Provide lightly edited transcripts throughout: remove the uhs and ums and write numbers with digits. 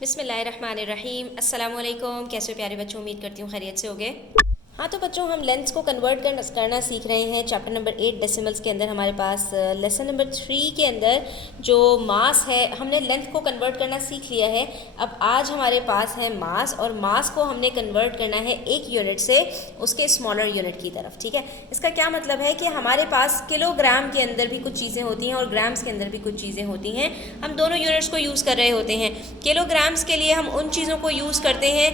बिस्मिल्लाहिर्रहमानिर्रहीम। अस्सलाम वालेकुम। कैसे हो प्यारे बच्चों, उम्मीद करती हूँ खैरियत से होगे। हाँ तो बच्चों, हम लेंथ्स को कन्वर्ट करना सीख रहे हैं। चैप्टर नंबर 8 डेसिमल्स के अंदर हमारे पास लेसन नंबर 3 के अंदर जो मास है, हमने लेंथ को कन्वर्ट करना सीख लिया है। अब आज हमारे पास है मास, और मास को हमने कन्वर्ट करना है एक यूनिट से उसके स्मॉलर यूनिट की तरफ। ठीक है, इसका क्या मतलब है कि हमारे पास किलोग्राम के अंदर भी कुछ चीज़ें होती हैं और ग्राम्स के अंदर भी कुछ चीज़ें होती हैं। हम दोनों यूनिट्स को यूज़ कर रहे होते हैं। किलोग्राम्स के लिए हम उन चीज़ों को यूज़ करते हैं,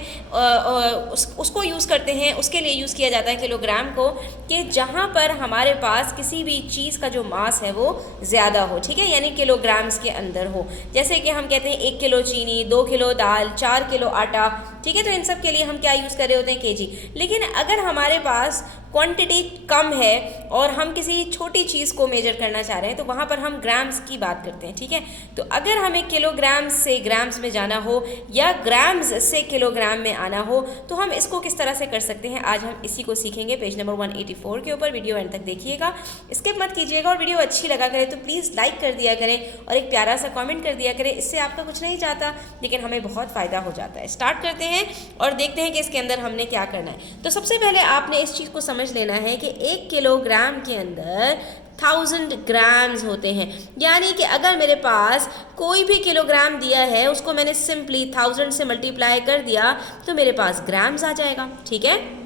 उसको यूज़ करते हैं, उसके लिए यूज़ किया जाता है किलोग्राम को, कि जहाँ पर हमारे पास किसी भी चीज़ का जो मास है वो ज़्यादा हो। ठीक है, यानी किलोग्राम्स के अंदर हो। जैसे कि हम कहते हैं 1 किलो चीनी, 2 किलो दाल, 4 किलो आटा। ठीक है, तो इन सब के लिए हम क्या यूज़ कर रहे होते हैं, केजी। लेकिन अगर हमारे पास क्वांटिटी कम है और हम किसी छोटी चीज़ को मेजर करना चाह रहे हैं तो वहाँ पर हम ग्राम्स की बात करते हैं। ठीक है, तो अगर हमें किलोग्राम्स से ग्राम्स में जाना हो या ग्राम्स से किलोग्राम में आना हो तो हम इसको किस तरह से कर सकते हैं, आज हम इसी को सीखेंगे। पेज नंबर 184 के ऊपर वीडियो एंड तक देखिएगा, स्किप मत कीजिएगा, और वीडियो अच्छी लगा करे तो प्लीज़ लाइक कर दिया करें और एक प्यारा सा कमेंट कर दिया करें। इससे आपका कुछ नहीं जाता लेकिन हमें बहुत फ़ायदा हो जाता है। स्टार्ट करते हैं और देखते हैं कि इसके अंदर हमने क्या करना है। तो सबसे पहले आपने इस चीज़ को समझ लेना है कि 1 किलोग्राम के अंदर 1000 ग्राम्स होते हैं। यानी कि अगर मेरे पास कोई भी किलोग्राम दिया है, उसको मैंने सिंपली 1000 से मल्टीप्लाई कर दिया तो मेरे पास ग्राम्स आ जाएगा। ठीक है,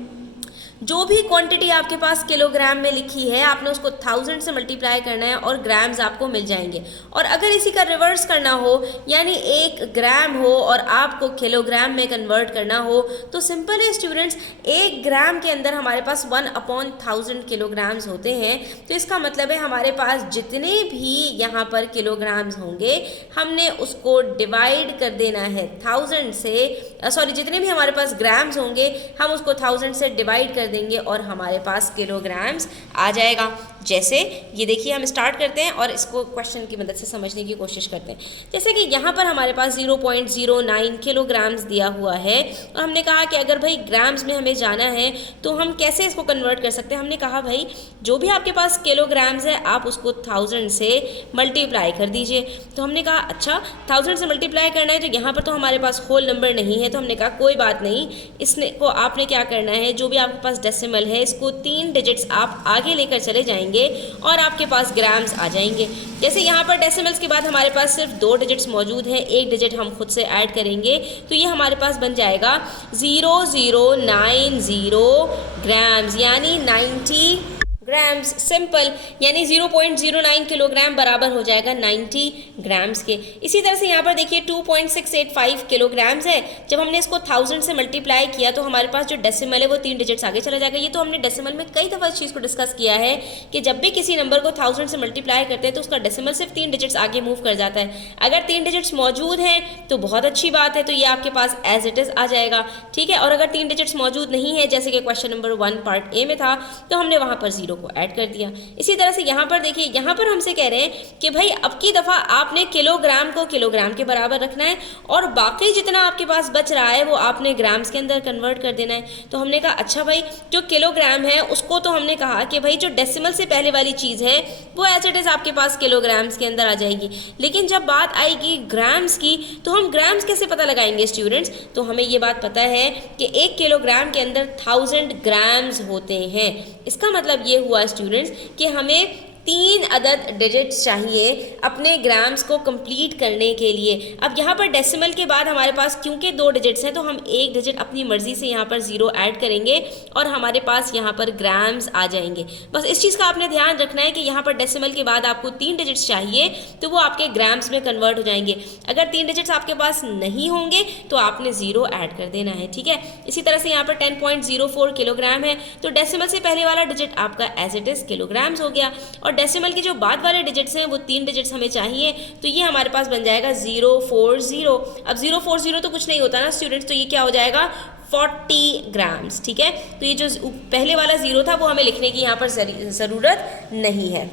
जो भी क्वांटिटी आपके पास किलोग्राम में लिखी है आपने उसको 1000 से मल्टीप्लाई करना है और ग्राम्स आपको मिल जाएंगे। और अगर इसी का रिवर्स करना हो, यानी 1 ग्राम हो और आपको किलोग्राम में कन्वर्ट करना हो, तो सिंपल है स्टूडेंट्स, 1 ग्राम के अंदर हमारे पास 1/1000 किलोग्राम्स होते हैं। तो इसका मतलब है हमारे पास जितने भी यहाँ पर किलोग्राम्स होंगे हमने उसको डिवाइड कर देना है 1000 से, जितने भी हमारे पास ग्राम्स होंगे हम उसको 1000 से डिवाइड कर देंगे और हमारे पास किलोग्राम्स आ जाएगा। जैसे ये देखिए, हम स्टार्ट करते हैं और इसको क्वेश्चन की मदद से समझने की कोशिश करते हैं। जैसे कि यहाँ पर हमारे पास 0.09 किलोग्राम्स दिया हुआ है और हमने कहा कि अगर भाई ग्राम्स में हमें जाना है तो हम कैसे इसको कन्वर्ट कर सकते हैं। हमने कहा भाई जो भी आपके पास किलोग्राम्स है आप उसको 1000 से मल्टीप्लाई कर दीजिए। तो हमने कहा अच्छा 1000 से मल्टीप्लाई करना है, तो यहाँ पर तो हमारे पास होल नंबर नहीं है। तो हमने कहा कोई बात नहीं, इसने को आपने क्या करना है, जो भी आपके पास डेसिमल है इसको 3 डिजिट्स आप आगे लेकर चले जाएंगे और आपके पास ग्राम्स आ जाएंगे। जैसे यहाँ पर डेसिमल्स के बाद हमारे पास सिर्फ 2 डिजिट्स मौजूद हैं, एक डिजिट हम खुद से ऐड करेंगे तो ये हमारे पास बन जाएगा 0090 ग्राम्स, यानी 90 ग्राम्स। सिंपल, यानी 0.09 किलोग्राम बराबर हो जाएगा 90 ग्राम्स के। इसी तरह से यहाँ पर देखिए 2685 किलोग्राम्स है। जब हमने इसको 1000 से मल्टीप्लाई किया तो हमारे पास जो डेसिमल है वो 3 डिजिट्स आगे चला जाएगा। ये तो हमने डेसिमल में कई दफ़ा इस चीज़ को डिस्कस किया है कि जब भी किसी नंबर को 1000 से मल्टीप्लाई करते हैं तो उसका डेसिमल सिर्फ 3 डिजिट्स आगे मूव कर जाता है। अगर 3 डिजिट्स मौजूद हैं तो बहुत अच्छी बात है, तो ये आपके पास एज इट इज़ आ जाएगा। ठीक है, और अगर 3 डिजिट्स मौजूद नहीं है, जैसे कि क्वेश्चन नंबर 1 पार्ट ए में था, तो हमने वहाँ पर 0 को ऐड कर दिया। इसी तरह से यहाँ पर देखिए, यहाँ पर हमसे कह रहे हैं कि भाई अब की दफ़ा आपने किलोग्राम को किलोग्राम के बराबर रखना है और बाकी जितना आपके पास बच रहा है वो आपने ग्राम्स के अंदर कन्वर्ट कर देना है। तो हमने कहा अच्छा भाई जो किलोग्राम है उसको तो हमने कहा कि भाई जो डेसिमल से पहले वाली चीज़ है वो एज इट इज़ आपके पास किलोग्राम्स के अंदर आ जाएगी। लेकिन जब बात आएगी ग्राम्स की तो हम ग्राम्स कैसे पता लगाएंगे स्टूडेंट्स। तो हमें ये बात पता है कि 1 किलोग्राम के अंदर 1000 ग्राम्स होते हैं। इसका मतलब ये हुआ स्टूडेंट्स कि हमें 3 अदद डिजिट्स चाहिए अपने ग्राम्स को कंप्लीट करने के लिए। अब यहाँ पर डेसिमल के बाद हमारे पास क्योंकि 2 डिजिट्स हैं तो हम एक डिजिट अपनी मर्जी से यहाँ पर 0 ऐड करेंगे और हमारे पास यहाँ पर ग्राम्स आ जाएंगे। बस इस चीज़ का आपने ध्यान रखना है कि यहाँ पर डेसिमल के बाद आपको 3 डिजिट्स चाहिए तो वो आपके ग्राम्स में कन्वर्ट हो जाएंगे। अगर 3 डिजिट्स आपके पास नहीं होंगे तो आपने 0 ऐड कर देना है। ठीक है, इसी तरह से यहाँ पर 10.04 किलोग्राम है तो डेसिमल से पहले वाला डिजिट आपका एज इट इज़ किलोग्राम्स हो गया और डेसिमल के जो बाद वाले डिजिट्स हैं वो 3 डिजिट्स हमें चाहिए, तो ये हमारे पास बन जाएगा 040। अब 040 तो कुछ नहीं होता ना स्टूडेंट्स, तो ये क्या हो जाएगा 40 ग्राम्स। ठीक है, तो ये जो पहले वाला 0 था वो हमें लिखने की यहाँ पर ज़रूरत नहीं है।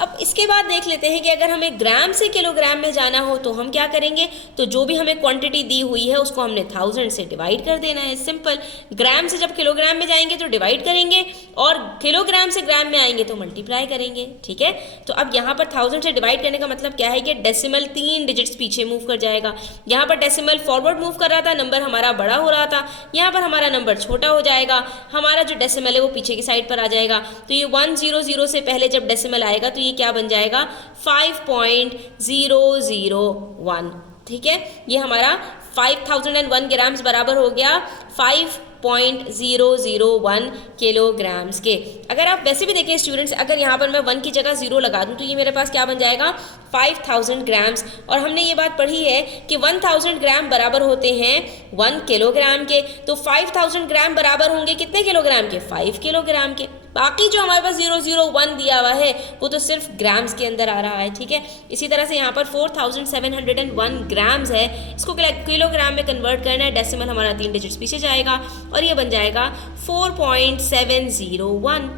अब इसके बाद देख लेते हैं कि अगर हमें ग्राम से किलोग्राम में जाना हो तो हम क्या करेंगे। तो जो भी हमें क्वांटिटी दी हुई है उसको हमने 1000 से डिवाइड कर देना है, सिंपल। ग्राम से जब किलोग्राम में जाएंगे तो डिवाइड करेंगे और किलोग्राम से ग्राम में आएंगे तो मल्टीप्लाई करेंगे, ठीक है। तो अब यहाँ पर 1000 से डिवाइड करने का मतलब क्या है कि डेसिमल 3 डिजिट्स पीछे मूव कर जाएगा। यहाँ पर डेसिमल फॉरवर्ड मूव कर रहा था, नंबर हमारा बड़ा हो रहा था, यहाँ पर हमारा नंबर छोटा हो जाएगा, हमारा जो डेसिमल है वो पीछे की साइड पर आ जाएगा। तो ये 100 से पहले जब डेसिमल आएगा तो ये क्या बन जाएगा 5.001, ठीक है। ये हमारा 5001 ग्राम्स बराबर हो गया 5.001 किलोग्राम्स के। अगर आप वैसे भी देखें स्टूडेंट्स, अगर यहाँ पर मैं 1 की जगह 0 लगा दूँ तो ये मेरे पास क्या बन जाएगा 5000 ग्राम्स। और हमने ये बात पढ़ी है कि 1000 ग्राम बराबर होते हैं 1 किलोग्राम के। तो 5000 ग्राम बराबर होंगे कितने किलोग्राम के 5 किलोग्राम के। बाकी जो हमारे पास 001 दिया हुआ है वो तो सिर्फ ग्राम्स के अंदर आ रहा है, ठीक है। इसी तरह से यहाँ पर 4701 ग्राम्स है, इसको किलोग्राम में कन्वर्ट करना है, डेसिमल हमारा 3 डिजिट्स पीछे जाएगा और ये बन जाएगा 4.701।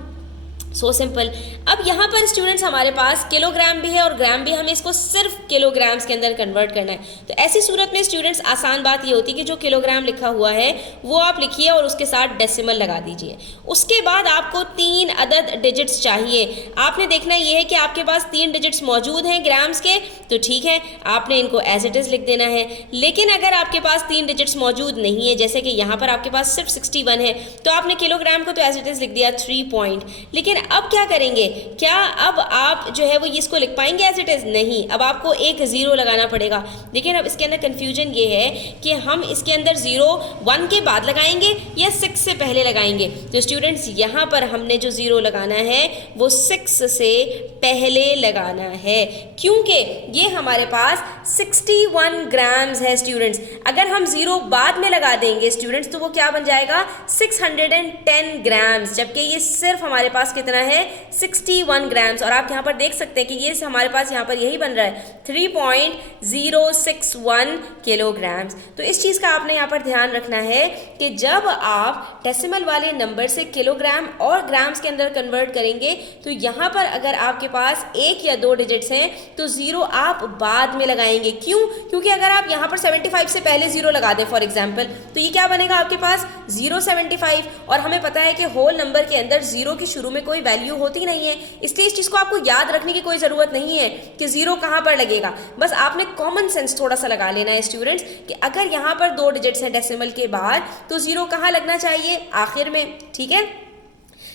So simple. अब यहाँ पर स्टूडेंट्स हमारे पास किलोग्राम भी है और ग्राम भी, हमें इसको सिर्फ किलोग्राम्स के अंदर कन्वर्ट करना है। तो ऐसी सूरत में स्टूडेंट्स आसान बात ये होती है कि जो किलोग्राम लिखा हुआ है वो आप लिखिए और उसके साथ डेसिमल लगा दीजिए। उसके बाद आपको 3 अदद डिजिट्स चाहिए। आपने देखना ये है कि आपके पास 3 डिजिट्स मौजूद हैं ग्राम्स के, तो ठीक है, आपने इनको एज इट इज़ लिख देना है। लेकिन अगर आपके पास 3 डिजिट्स मौजूद नहीं है, जैसे कि यहाँ पर आपके पास सिर्फ 61 है, तो आपने किलोग्राम को तो एज इट इज़ लिख दिया 3 पॉइंट। लेकिन अब क्या करेंगे, क्या अब आप जो है वो इसको लिख पाएंगे एज इट इज़? नहीं, अब आपको एक 0 लगाना पड़ेगा। लेकिन अब इसके अंदर कन्फ्यूजन ये है कि हम इसके अंदर 0 1 के बाद लगाएंगे या 6 से पहले लगाएंगे। तो स्टूडेंट्स यहाँ पर हमने जो 0 लगाना है वो 6 से पहले लगाना है, क्योंकि ये हमारे पास 61 ग्राम्स है स्टूडेंट्स। अगर हम 0 बाद में लगा देंगे स्टूडेंट्स तो वो क्या बन जाएगा 610 ग्राम्स, जबकि ये सिर्फ हमारे पास कितना है 61 ग्राम्स। और आप यहाँ पर देख सकते हैं कि ये हमारे पास यहाँ पर यही बन रहा है 3.061 किलोग्राम्स। तो इस चीज़ का आपने यहाँ पर ध्यान रखना है कि जब आप डेसिमल वाले नंबर से किलोग्राम और ग्राम्स के अंदर कन्वर्ट करेंगे तो यहाँ पर अगर आपके पास 1 या 2 डिजिट्स हैं तो 0 आप बाद में लगाएंगे। क्यों? क्योंकि अगर आप यहाँ पर 75 से पहले 0 लगा दें फॉर एग्जाम्पल, तो ये क्या बनेगा आपके पास 075। और हमें पता है कि होल नंबर के अंदर 0 की शुरू में कोई वैल्यू होती नहीं है, इसलिए इस चीज़ को आपको याद रखने की कोई ज़रूरत नहीं है कि 0 कहाँ पर लगेगा। बस आपने कॉमन सेंस थोड़ा सा लगा लेना है स्टूडेंट्स कि अगर यहाँ पर 2 डिजिट्स हैं डेसिमल के बाद तो 0 कहाँ लगना चाहिए, आखिर में, ठीक है।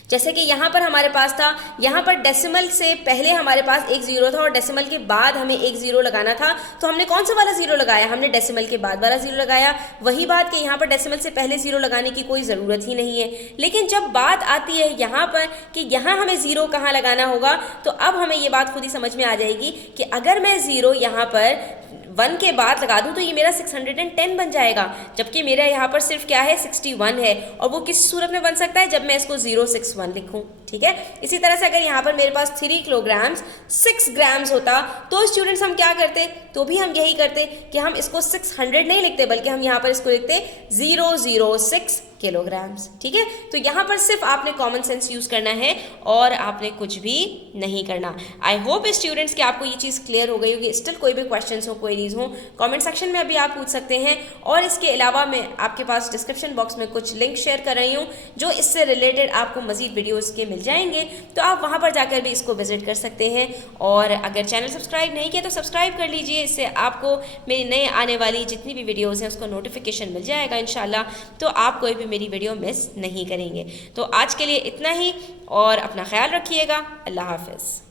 जैसे कि यहाँ पर हमारे पास था, यहाँ पर डेसिमल से पहले हमारे पास एक 0 था और डेसिमल के बाद हमें एक 0 लगाना था, तो हमने कौन सा वाला 0 लगाया, हमने डेसिमल के बाद वाला 0 लगाया। वही बात कि यहाँ पर डेसिमल से पहले 0 लगाने की कोई ज़रूरत ही नहीं है। लेकिन जब बात आती है यहाँ पर कि यहाँ हमें 0 कहाँ लगाना होगा, तो अब हमें ये बात खुद ही समझ में आ जाएगी कि अगर मैं 0 यहाँ पर 1 के बाद लगा दूं तो ये मेरा 610 बन जाएगा, जबकि मेरा यहाँ पर सिर्फ क्या है 61 है। और वो किस सूरत में बन सकता है, जब मैं इसको 061 लिखूं, ठीक है। इसी तरह से अगर यहाँ पर मेरे पास 3 किलोग्राम्स 6 ग्राम्स होता तो स्टूडेंट्स हम क्या करते, तो भी हम यही करते कि हम इसको 600 नहीं लिखते, बल्कि हम यहाँ पर इसको लिखते 006 किलोग्राम्स, ठीक है। तो यहाँ पर सिर्फ आपने कॉमन सेंस यूज़ करना है और आपने कुछ भी नहीं करना। आई होप स्टूडेंट्स कि आपको ये चीज़ क्लियर हो गई होगी। स्टिल कोई भी क्वेश्चंस हो, क्वेरीज हो, कमेंट सेक्शन में अभी आप पूछ सकते हैं। और इसके अलावा मैं आपके पास डिस्क्रिप्शन बॉक्स में कुछ लिंक शेयर कर रही हूँ जो इससे रिलेटेड आपको मज़ीद वीडियोज़ के मिल जाएंगे, तो आप वहाँ पर जाकर भी इसको विजिट कर सकते हैं। और अगर चैनल सब्सक्राइब नहीं किया तो सब्सक्राइब कर लीजिए, इससे आपको मेरी नए आने वाली जितनी भी वीडियोज़ हैं उसका नोटिफिकेशन मिल जाएगा इंशाल्लाह, तो आप कोई भी मेरी वीडियो मिस नहीं करेंगे। तो आज के लिए इतना ही और अपना ख्याल रखिएगा। अल्लाह हाफ़िज़।